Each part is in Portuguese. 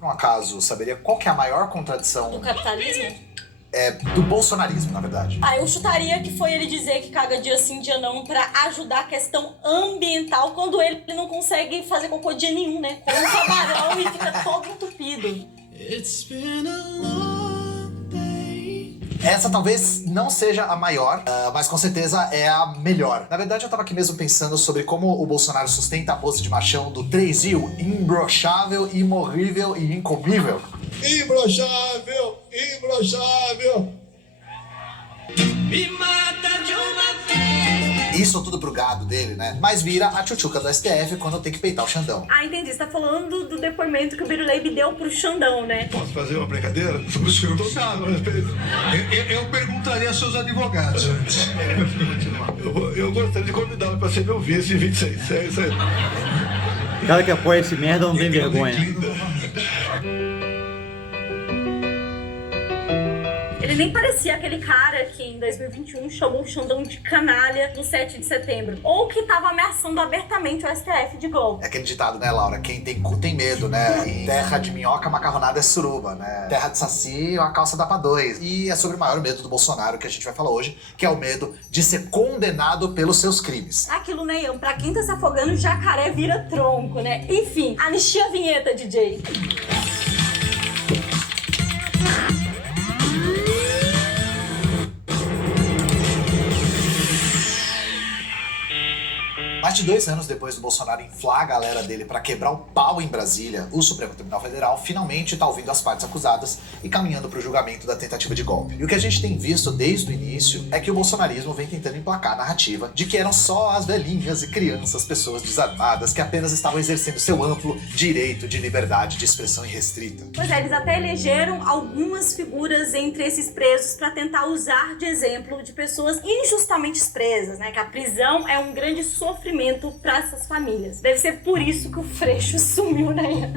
Por um acaso, saberia qual que é a maior contradição Do capitalismo? do bolsonarismo, na verdade? Eu chutaria que foi ele dizer que caga dia sim, dia não pra ajudar a questão ambiental quando ele não consegue fazer cocô dia nenhum, né? Como um camarão e fica todo entupido. It's been a long day. Essa talvez não seja a maior, mas com certeza é a melhor. Na verdade, eu tava aqui mesmo pensando sobre como o Bolsonaro sustenta a pose de machão do 3i, imbrochável, imorrível e incomível. Imbrochável, imbrochável. Me mata de uma vez. Isso tudo pro gado dele, né? Mas vira a tchutchuca do STF quando tem que peitar o Xandão. Entendi. Você tá falando do depoimento que o Biruleibe deu pro Xandão, né? Posso fazer uma brincadeira? Eu perguntaria aos seus advogados antes. Eu gostaria de convidá-lo para ser meu vice em 26. É isso aí. O cara que apoia esse merda não tem vergonha. Ele nem parecia aquele cara que em 2021 chamou o Xandão de canalha no 7 de setembro. Ou que tava ameaçando abertamente o STF de golpe. É aquele ditado, né, Laura? Quem tem cu tem medo, né? E terra de minhoca, macarronada é suruba, né? Terra de saci, uma calça dá pra dois. E é sobre o maior medo do Bolsonaro que a gente vai falar hoje, que é o medo de ser condenado pelos seus crimes. Aquilo, né, Ian? Pra quem tá se afogando, jacaré vira tronco, né? Enfim, anistia a vinheta, DJ. Mais de 2 anos depois do Bolsonaro inflar a galera dele pra quebrar o pau em Brasília, o Supremo Tribunal Federal finalmente tá ouvindo as partes acusadas e caminhando pro julgamento da tentativa de golpe. E o que a gente tem visto desde o início é que o bolsonarismo vem tentando emplacar a narrativa de que eram só as velhinhas e crianças, pessoas desarmadas, que apenas estavam exercendo seu amplo direito de liberdade de expressão irrestrita. Pois é, eles até elegeram algumas figuras entre esses presos pra tentar usar de exemplo de pessoas injustamente presas, né? Que a prisão é um grande sofrimento para essas famílias. Deve ser por isso que o Freixo sumiu, né?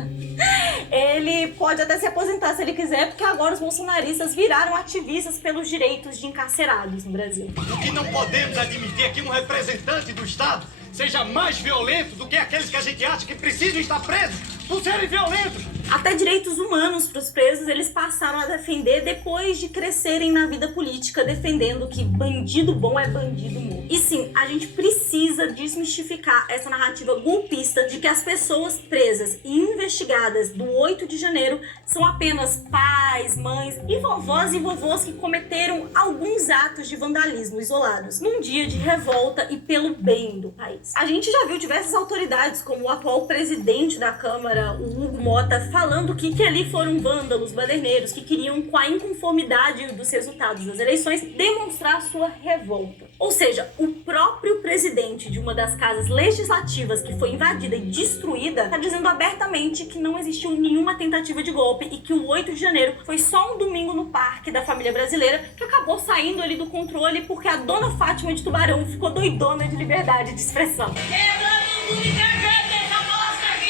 Ele pode até se aposentar se ele quiser, porque agora os bolsonaristas viraram ativistas pelos direitos de encarcerados no Brasil. O que não podemos admitir é que um representante do Estado seja mais violento do que aqueles que a gente acha que precisam estar presos por serem violentos. Até direitos humanos para os presos eles passaram a defender depois de crescerem na vida política, defendendo que bandido bom é bandido morto. E sim, a gente precisa desmistificar essa narrativa golpista de que as pessoas presas e investigadas do 8 de janeiro são apenas pais, mães e vovós que cometeram alguns atos de vandalismo isolados num dia de revolta e pelo bem do país. A gente já viu diversas autoridades, como o atual presidente da Câmara, o Hugo Mota, falando que ali foram vândalos, baderneiros, que queriam, com a inconformidade dos resultados das eleições, demonstrar sua revolta. Ou seja, o próprio presidente de uma das casas legislativas que foi invadida e destruída está dizendo abertamente que não existiu nenhuma tentativa de golpe e que o 8 de janeiro foi só um domingo no parque da família brasileira que acabou saindo ali do controle porque a dona Fátima de Tubarão ficou doidona de liberdade de expressão.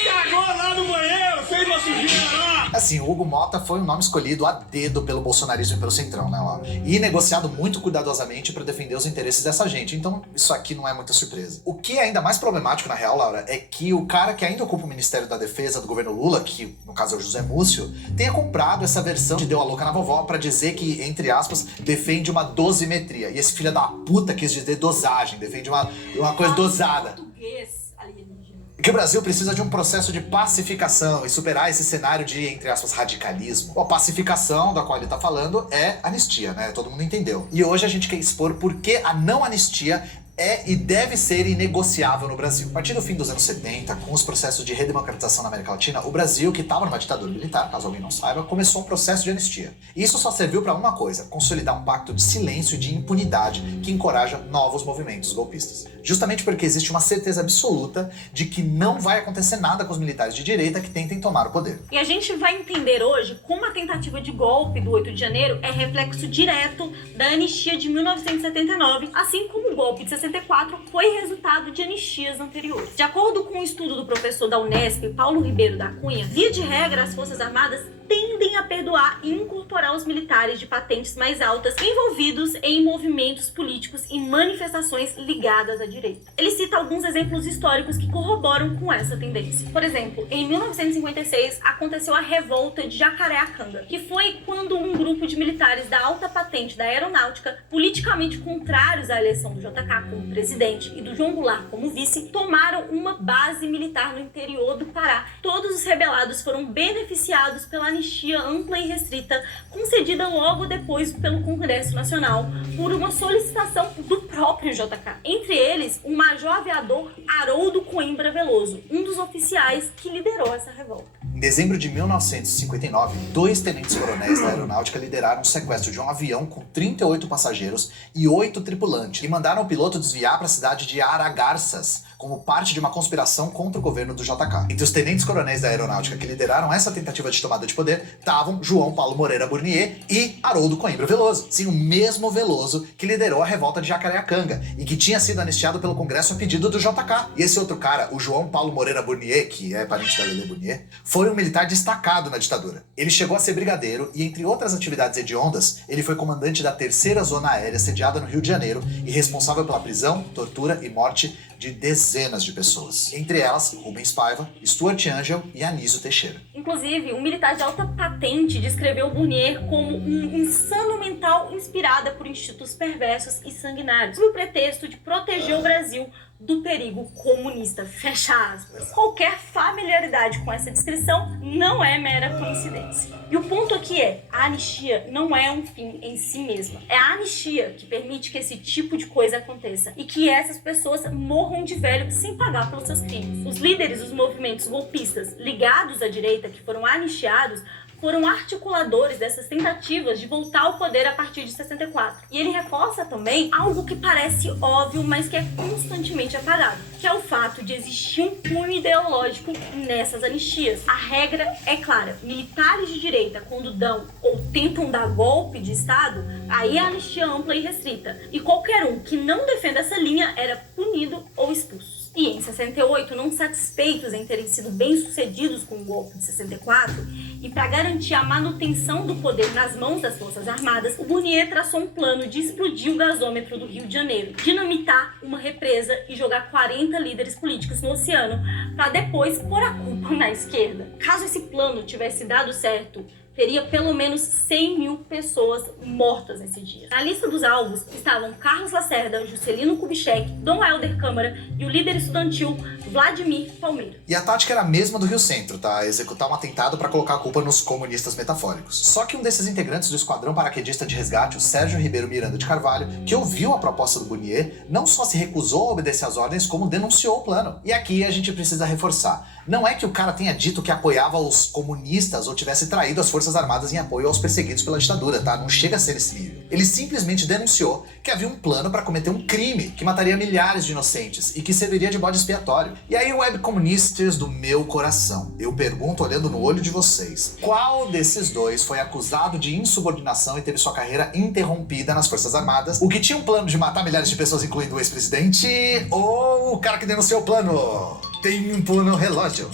Cagou lá no banheiro, fez uma sujeira lá. Assim, o Hugo Mota foi um nome escolhido a dedo pelo bolsonarismo e pelo Centrão, né, Laura? E negociado muito cuidadosamente para defender os interesses dessa gente. Então, isso aqui não é muita surpresa. O que é ainda mais problemático, na real, Laura, é que o cara que ainda ocupa o Ministério da Defesa do governo Lula, que no caso é o José Múcio, tenha comprado essa versão de Deu a Louca na Vovó pra dizer que, entre aspas, defende uma dosimetria. E esse filho da puta quis dizer dosagem, defende uma coisa dosada. Português alienígena. Que o Brasil precisa de um processo de pacificação e superar esse cenário de, entre aspas, radicalismo. A pacificação da qual ele tá falando é anistia, né? Todo mundo entendeu. E hoje a gente quer expor por que a não anistia é e deve ser inegociável no Brasil. A partir do fim dos anos 70, com os processos de redemocratização na América Latina, o Brasil, que estava numa ditadura militar, caso alguém não saiba, começou um processo de anistia. E isso só serviu para uma coisa: consolidar um pacto de silêncio e de impunidade que encoraja novos movimentos golpistas. Justamente porque existe uma certeza absoluta de que não vai acontecer nada com os militares de direita que tentem tomar o poder. E a gente vai entender hoje como a tentativa de golpe do 8 de janeiro é reflexo direto da anistia de 1979, assim como o golpe de 64 foi resultado de anistias anteriores. De acordo com um estudo do professor da Unesp, Paulo Ribeiro da Cunha, via de regra, as Forças Armadas tendem tendem a perdoar e incorporar os militares de patentes mais altas envolvidos em movimentos políticos e manifestações ligadas à direita. Ele cita alguns exemplos históricos que corroboram com essa tendência. Por exemplo, em 1956 aconteceu a revolta de Jacareacanga, que foi quando um grupo de militares da alta patente da aeronáutica, politicamente contrários à eleição do JK como presidente e do João Goulart como vice, tomaram uma base militar no interior do Pará. Todos os rebelados foram beneficiados pela anistia ampla e restrita, concedida logo depois pelo Congresso Nacional, por uma solicitação do próprio JK. Entre eles, o major aviador Haroldo Coimbra Veloso, um dos oficiais que liderou essa revolta. Em dezembro de 1959, 2 tenentes-coronéis da aeronáutica lideraram o sequestro de um avião com 38 passageiros e 8 tripulantes e mandaram o piloto desviar para a cidade de Aragarças, como parte de uma conspiração contra o governo do JK. Entre os tenentes-coronéis da aeronáutica que lideraram essa tentativa de tomada de poder estavam João Paulo Moreira Burnier e Haroldo Coimbra Veloso. Sim, o mesmo Veloso que liderou a revolta de Jacareacanga e que tinha sido anistiado pelo Congresso a pedido do JK. E esse outro cara, o João Paulo Moreira Burnier, que é parente da Lelê Burnier, foi um militar destacado na ditadura. Ele chegou a ser brigadeiro e, entre outras atividades hediondas, ele foi comandante da 3ª Zona Aérea sediada no Rio de Janeiro e responsável pela prisão, tortura e morte de dezenas de pessoas. Entre elas, Rubens Paiva, Stuart Angel e Anísio Teixeira. Inclusive, um militar de alta patente descreveu Burnier como um insano mental inspirada por instintos perversos e sanguinários, sob o pretexto de proteger o Brasil do perigo comunista, fecha aspas. Qualquer familiaridade com essa descrição não é mera coincidência. E o ponto aqui é, a anistia não é um fim em si mesma. É a anistia que permite que esse tipo de coisa aconteça e que essas pessoas morram de velho sem pagar pelos seus crimes. Os líderes dos movimentos golpistas ligados à direita que foram anistiados foram articuladores dessas tentativas de voltar ao poder a partir de 64. E ele reforça também algo que parece óbvio, mas que é constantemente apagado, que é o fato de existir um cunho ideológico nessas anistias. A regra é clara: militares de direita, quando dão ou tentam dar golpe de Estado, aí é anistia ampla e restrita. E qualquer um que não defenda essa linha era punido ou expulso. E em 68, não satisfeitos em terem sido bem-sucedidos com o golpe de 64, e para garantir a manutenção do poder nas mãos das Forças Armadas, o Burnier traçou um plano de explodir o gasômetro do Rio de Janeiro, dinamitar uma represa e jogar 40 líderes políticos no oceano, para depois pôr a culpa na esquerda. Caso esse plano tivesse dado certo, teria pelo menos 100 mil pessoas mortas nesse dia. Na lista dos alvos estavam Carlos Lacerda, Juscelino Kubitschek, Dom Helder Câmara e o líder estudantil Vladimir Palmeira. E a tática era a mesma do Rio Centro, tá? Executar um atentado para colocar a culpa nos comunistas metafóricos. Só que um desses integrantes do Esquadrão Paraquedista de Resgate, o Sérgio Ribeiro Miranda de Carvalho, que ouviu a proposta do Burnier, não só se recusou a obedecer às ordens, como denunciou o plano. E aqui a gente precisa reforçar. Não é que o cara tenha dito que apoiava os comunistas ou tivesse traído as Forças Armadas em apoio aos perseguidos pela ditadura, tá? Não chega a ser esse nível. Ele simplesmente denunciou que havia um plano para cometer um crime que mataria milhares de inocentes e que serviria de bode expiatório. E aí, webcomunistas do meu coração, eu pergunto olhando no olho de vocês, qual desses dois foi acusado de insubordinação e teve sua carreira interrompida nas Forças Armadas? O que tinha um plano de matar milhares de pessoas, incluindo o ex-presidente, ou o cara que denunciou o plano? Tempo no relógio.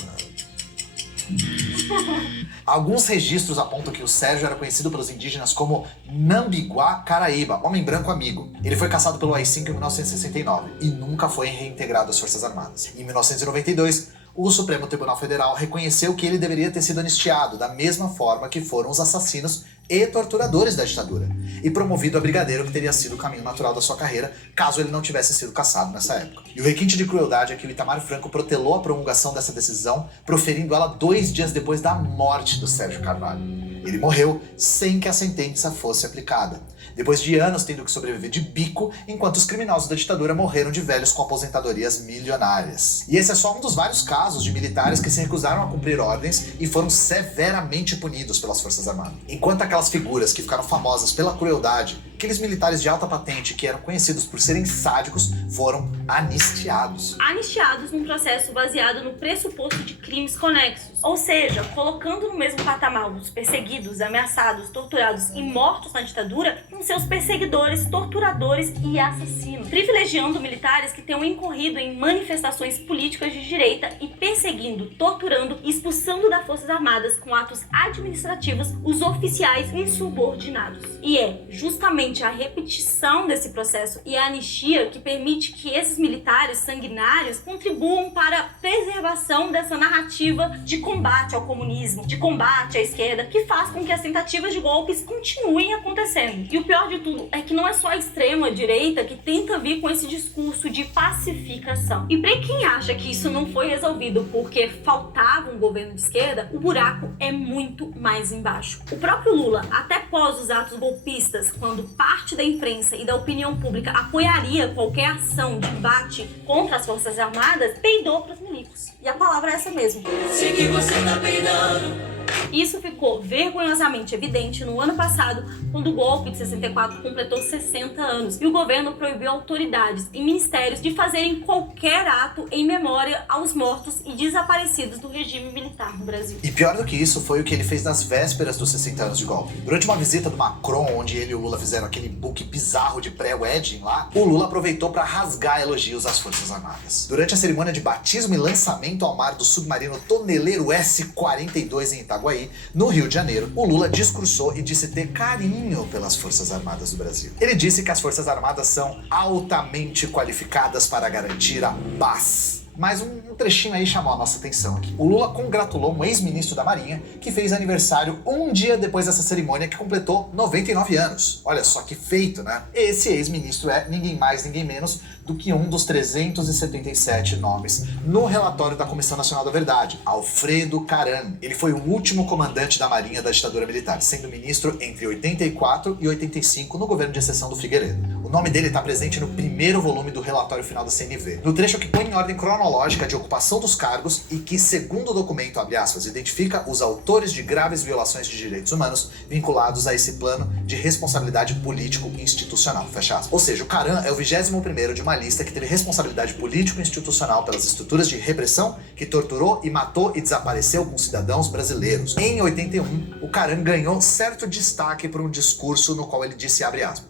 Alguns registros apontam que o Sérgio era conhecido pelos indígenas como Nambiguá Caraíba, homem branco amigo. Ele foi caçado pelo AI-5 em 1969 e nunca foi reintegrado às Forças Armadas. Em 1992, o Supremo Tribunal Federal reconheceu que ele deveria ter sido anistiado da mesma forma que foram os assassinos e torturadores da ditadura, e promovido a brigadeiro, que teria sido o caminho natural da sua carreira, caso ele não tivesse sido caçado nessa época. E o requinte de crueldade é que o Itamar Franco protelou a promulgação dessa decisão, proferindo ela 2 dias depois da morte do Sérgio Carvalho. Ele morreu sem que a sentença fosse aplicada, depois de anos tendo que sobreviver de bico, enquanto os criminosos da ditadura morreram de velhos com aposentadorias milionárias. E esse é só um dos vários casos de militares que se recusaram a cumprir ordens e foram severamente punidos pelas Forças Armadas. Enquanto aquelas figuras que ficaram famosas pela crueldade Aqueles militares de alta patente que eram conhecidos por serem sádicos foram anistiados. Anistiados num processo baseado no pressuposto de crimes conexos, ou seja, colocando no mesmo patamar os perseguidos, ameaçados, torturados e mortos na ditadura com seus perseguidores, torturadores e assassinos, privilegiando militares que tenham incorrido em manifestações políticas de direita e perseguindo, torturando e expulsando das Forças Armadas com atos administrativos os oficiais insubordinados. E é justamente a repetição desse processo e a anistia que permite que esses militares sanguinários contribuam para a preservação dessa narrativa de combate ao comunismo, de combate à esquerda, que faz com que as tentativas de golpes continuem acontecendo. E o pior de tudo é que não é só a extrema-direita que tenta vir com esse discurso de pacificação. E para quem acha que isso não foi resolvido porque faltava um governo de esquerda, o buraco é muito mais embaixo. O próprio Lula, até pós os atos golpistas, quando parte da imprensa e da opinião pública apoiaria qualquer ação de embate contra as Forças Armadas, peidou para os milicos. E a palavra é essa mesmo. Sei que você tá peidando. Isso ficou vergonhosamente evidente no ano passado, quando o golpe de 64 completou 60 anos e o governo proibiu autoridades e ministérios de fazerem qualquer ato em memória aos mortos e desaparecidos do regime militar no Brasil. E pior do que isso foi o que ele fez nas vésperas dos 60 anos de golpe. Durante uma visita do Macron, onde ele e o Lula fizeram aquele book bizarro de pré-wedding lá, o Lula aproveitou para rasgar elogios às Forças Armadas. Durante a cerimônia de batismo e lançamento ao mar do submarino toneleiro S-42 em Itaguaí, no Rio de Janeiro, o Lula discursou e disse ter carinho pelas Forças Armadas do Brasil. Ele disse que as Forças Armadas são altamente qualificadas para garantir a paz. Mas um trechinho aí chamou a nossa atenção aqui. O Lula congratulou um ex-ministro da Marinha que fez aniversário um dia depois dessa cerimônia, que completou 99 anos. Olha só que feito, né? Esse ex-ministro é ninguém mais, ninguém menos do que um dos 377 nomes no relatório da Comissão Nacional da Verdade, Alfredo Caran. Ele foi o último comandante da Marinha da ditadura militar, sendo ministro entre 84 e 85 no governo de exceção do Figueiredo. O nome dele está presente no primeiro volume do relatório final da CNV, no trecho que põe em ordem cronológica de ocupação dos cargos e que, segundo o documento, abre aspas, identifica os autores de graves violações de direitos humanos vinculados a esse plano de responsabilidade político-institucional, fecha aspas. Ou seja, o Caran é o 21º de uma lista que teve responsabilidade político-institucional pelas estruturas de repressão que torturou e matou e desapareceu com cidadãos brasileiros. Em 81, o Caran ganhou certo destaque por um discurso no qual ele disse, abre aspas,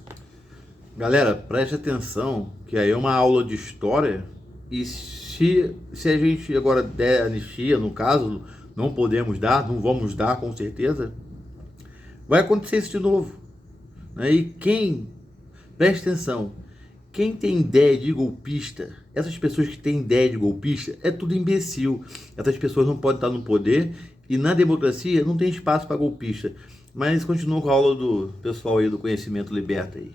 Galera, preste atenção, que aí é uma aula de história, e se a gente agora der anistia, no caso, não podemos dar, não vamos dar com certeza, vai acontecer isso de novo. E quem, preste atenção, quem tem ideia de golpista, essas pessoas que têm ideia de golpista, é tudo imbecil. Essas pessoas não podem estar no poder e na democracia não tem espaço para golpista. Mas continua com a aula do pessoal aí do Conhecimento Liberta aí.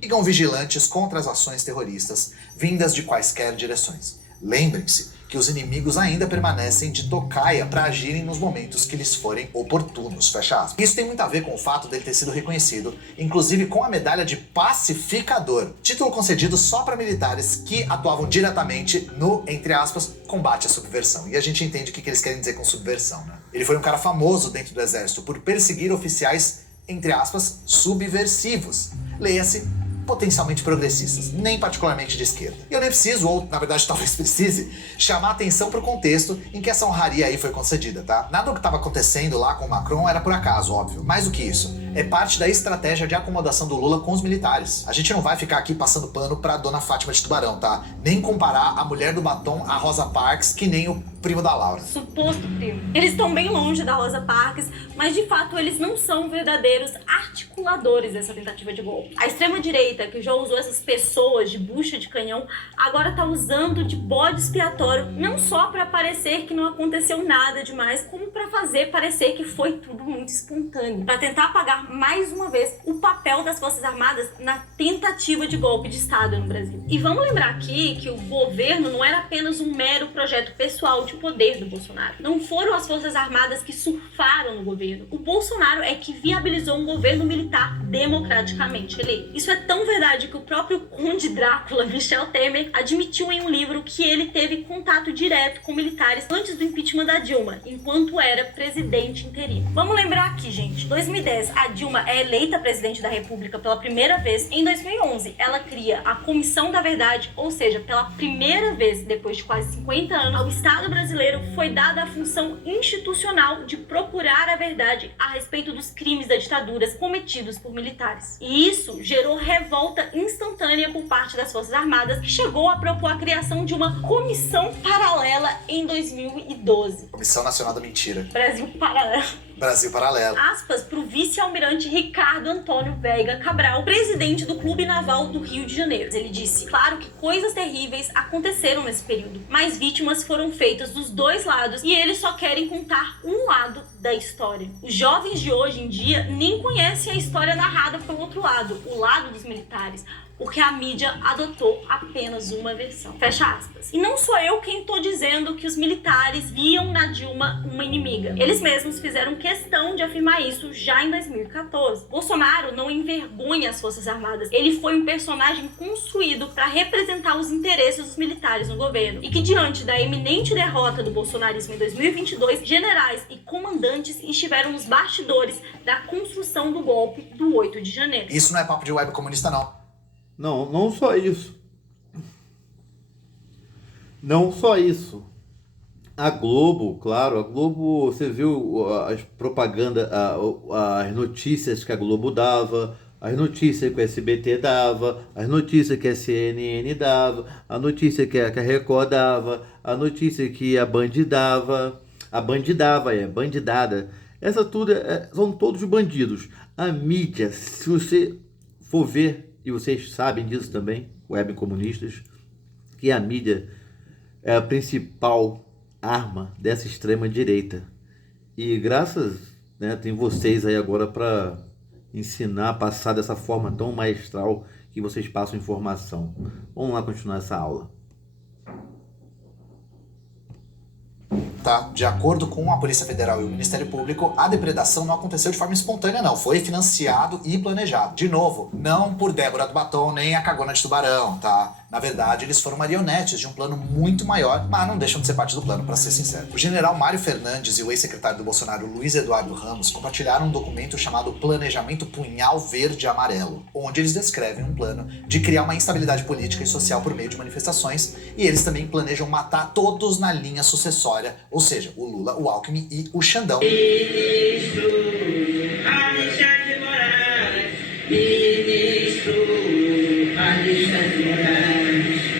Sigam vigilantes contra as ações terroristas vindas de quaisquer direções. Lembrem-se que os inimigos ainda permanecem de tocaia para agirem nos momentos que lhes forem oportunos, fecha aspas. Isso tem muito a ver com o fato dele ter sido reconhecido, inclusive com a medalha de pacificador, título concedido só para militares que atuavam diretamente no, entre aspas, combate à subversão. E a gente entende o que eles querem dizer com subversão, né? Ele foi um cara famoso dentro do exército por perseguir oficiais, entre aspas, subversivos. Leia-se, potencialmente progressistas, nem particularmente de esquerda. E eu nem preciso, ou na verdade talvez precise, chamar atenção para o contexto em que essa honraria aí foi concedida, tá? Nada do que estava acontecendo lá com o Macron era por acaso, óbvio. Mais do que isso, é parte da estratégia de acomodação do Lula com os militares. A gente não vai ficar aqui passando pano pra Dona Fátima de Tubarão, tá? Nem comparar a mulher do batom a Rosa Parks, que nem o primo da Laura. Suposto primo. Eles estão bem longe da Rosa Parks, mas de fato eles não são verdadeiros articuladores dessa tentativa de golpe. A extrema-direita, que já usou essas pessoas de bucha de canhão, agora tá usando de bode expiatório, não só para parecer que não aconteceu nada demais, como para fazer parecer que foi tudo muito espontâneo, para tentar apagar mais uma vez o papel das Forças Armadas na tentativa de golpe de Estado no Brasil. E vamos lembrar aqui que o governo não era apenas um mero projeto pessoal de forte o poder do Bolsonaro. Não foram as Forças Armadas que surfaram no governo. O Bolsonaro é que viabilizou um governo militar democraticamente eleito. Isso é tão verdade que o próprio Conde Drácula, Michel Temer, admitiu em um livro que ele teve contato direto com militares antes do impeachment da Dilma, enquanto era presidente interino. Vamos lembrar aqui, gente. Em 2010, a Dilma é eleita presidente da República pela primeira vez. Em 2011, ela cria a Comissão da Verdade, ou seja, pela primeira vez, depois de quase 50 anos, ao Estado brasileiro foi dada a função institucional de procurar a verdade a respeito dos crimes da ditadura cometidos por militares. E isso gerou revolta instantânea por parte das Forças Armadas, que chegou a propor a criação de uma comissão paralela em 2012. Comissão Nacional da Mentira. Brasil Paralelo. Brasil Paralelo. Aspas pro vice-almirante Ricardo Antônio Veiga Cabral, presidente do Clube Naval do Rio de Janeiro. Ele disse: claro que coisas terríveis aconteceram nesse período, mas vítimas foram feitas dos dois lados e eles só querem contar um lado da história. Os jovens de hoje em dia nem conhecem a história narrada pelo outro lado, o lado dos militares, porque a mídia adotou apenas uma versão. Fecha aspas. E não sou eu quem tô dizendo que os militares viam na Dilma uma inimiga. Eles mesmos fizeram questão de afirmar isso já em 2014. Bolsonaro não envergonha as Forças Armadas. Ele foi um personagem construído para representar os interesses dos militares no governo. E que diante da eminente derrota do bolsonarismo em 2022, generais e comandantes estiveram nos bastidores da construção do golpe do 8 de janeiro. Isso não é papo de web comunista, não. Não só isso. Não só isso. A Globo, claro, a Globo, você viu as propagandas, as notícias que a Globo dava, as notícias que o SBT dava, as notícias que a CNN dava, a notícia que a Record dava, a notícia que a Band dava, bandidada. Essa tudo são todos bandidos. A mídia, se você for ver, e vocês sabem disso também, web comunistas, que a mídia é a principal arma dessa extrema direita. E graças, tem vocês aí agora para ensinar a passar dessa forma tão maestral que vocês passam informação. Vamos lá continuar essa aula. Tá? De acordo com a Polícia Federal e o Ministério Público, a depredação não aconteceu de forma espontânea, não. Foi financiado e planejado. De novo, não por Débora do Batom nem a Cagona de Tubarão, tá? Na verdade, eles foram marionetes de um plano muito maior, mas não deixam de ser parte do plano, pra ser sincero. O general Mário Fernandes e o ex-secretário do Bolsonaro, Luiz Eduardo Ramos, compartilharam um documento chamado Planejamento Punhal Verde e Amarelo, onde eles descrevem um plano de criar uma instabilidade política e social por meio de manifestações, e eles também planejam matar todos na linha sucessória, ou seja, o Lula, o Alckmin e o Xandão. Ministro Alexandre Moraes, ministro Alexandre Moraes.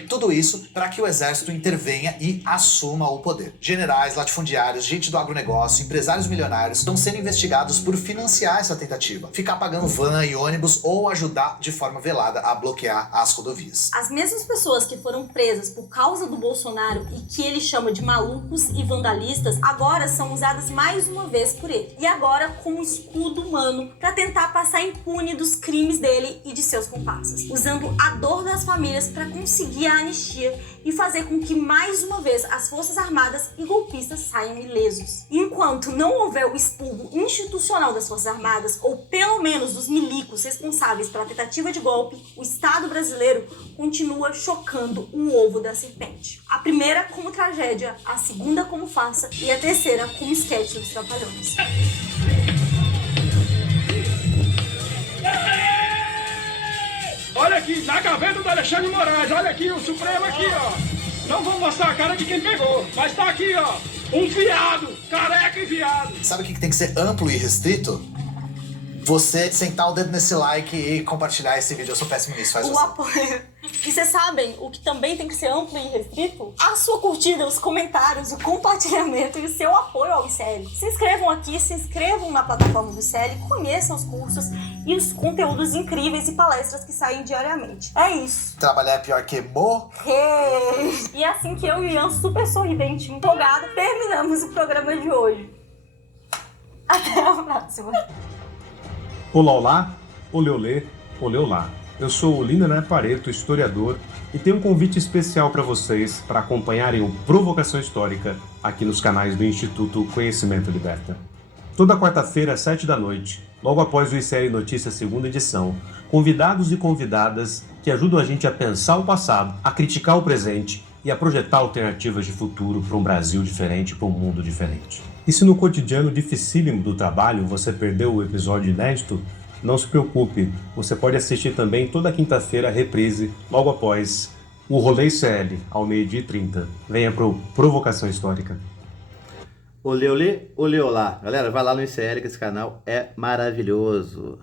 Tudo isso para que o exército intervenha e assuma o poder. Generais, latifundiários, gente do agronegócio, empresários milionários estão sendo investigados por financiar essa tentativa, ficar pagando van e ônibus ou ajudar de forma velada a bloquear as rodovias. As mesmas pessoas que foram presas por causa do Bolsonaro e que ele chama de malucos e vandalistas, agora são usadas mais uma vez por ele. E agora como escudo humano para tentar passar impune dos crimes dele e de seus comparsas, usando a dor das famílias para conseguir a anistia e fazer com que mais uma vez as Forças Armadas e golpistas saiam ilesos. Enquanto não houver o expurgo institucional das Forças Armadas, ou pelo menos dos milicos responsáveis pela tentativa de golpe, o Estado brasileiro continua chocando o ovo da serpente. A primeira como tragédia, a segunda como farsa e a terceira como esquete dos Trapalhões. Olha aqui, na gaveta do Alexandre Moraes, olha aqui, o Supremo aqui, ó. Não vou mostrar a cara de quem pegou, mas tá aqui, ó. Um viado, careca e viado. Sabe o que tem que ser amplo e restrito? Você sentar o dedo nesse like e compartilhar esse vídeo. Eu sou péssimo nisso, faz o apoio. E vocês sabem o que também tem que ser amplo e restrito? A sua curtida, os comentários, o compartilhamento e o seu apoio ao ICL. Se inscrevam aqui, se inscrevam na plataforma do ICL, conheçam os cursos e os conteúdos incríveis e palestras que saem diariamente. É isso. Trabalhar é pior que morrer. E é assim que eu e o Ian, super sorridente, empolgado, terminamos o programa de hoje. Até a próxima. Olá, olá, olê, olê, olê, olá. Eu sou o Lindener Pareto, historiador, e tenho um convite especial para vocês para acompanharem o Provocação Histórica aqui nos canais do Instituto Conhecimento Liberta. Toda quarta-feira, às 7 da noite, logo após o ICL Notícias segunda edição, convidados e convidadas que ajudam a gente a pensar o passado, a criticar o presente e a projetar alternativas de futuro para um Brasil diferente, para um mundo diferente. E se no cotidiano dificílimo do trabalho você perdeu o episódio inédito, não se preocupe, você pode assistir também toda quinta-feira a reprise, logo após o Rolê ICL, ao 12h30. Venha pro Provocação Histórica. Olê, olê, olê, olá. Galera, vai lá no ICL que esse canal é maravilhoso.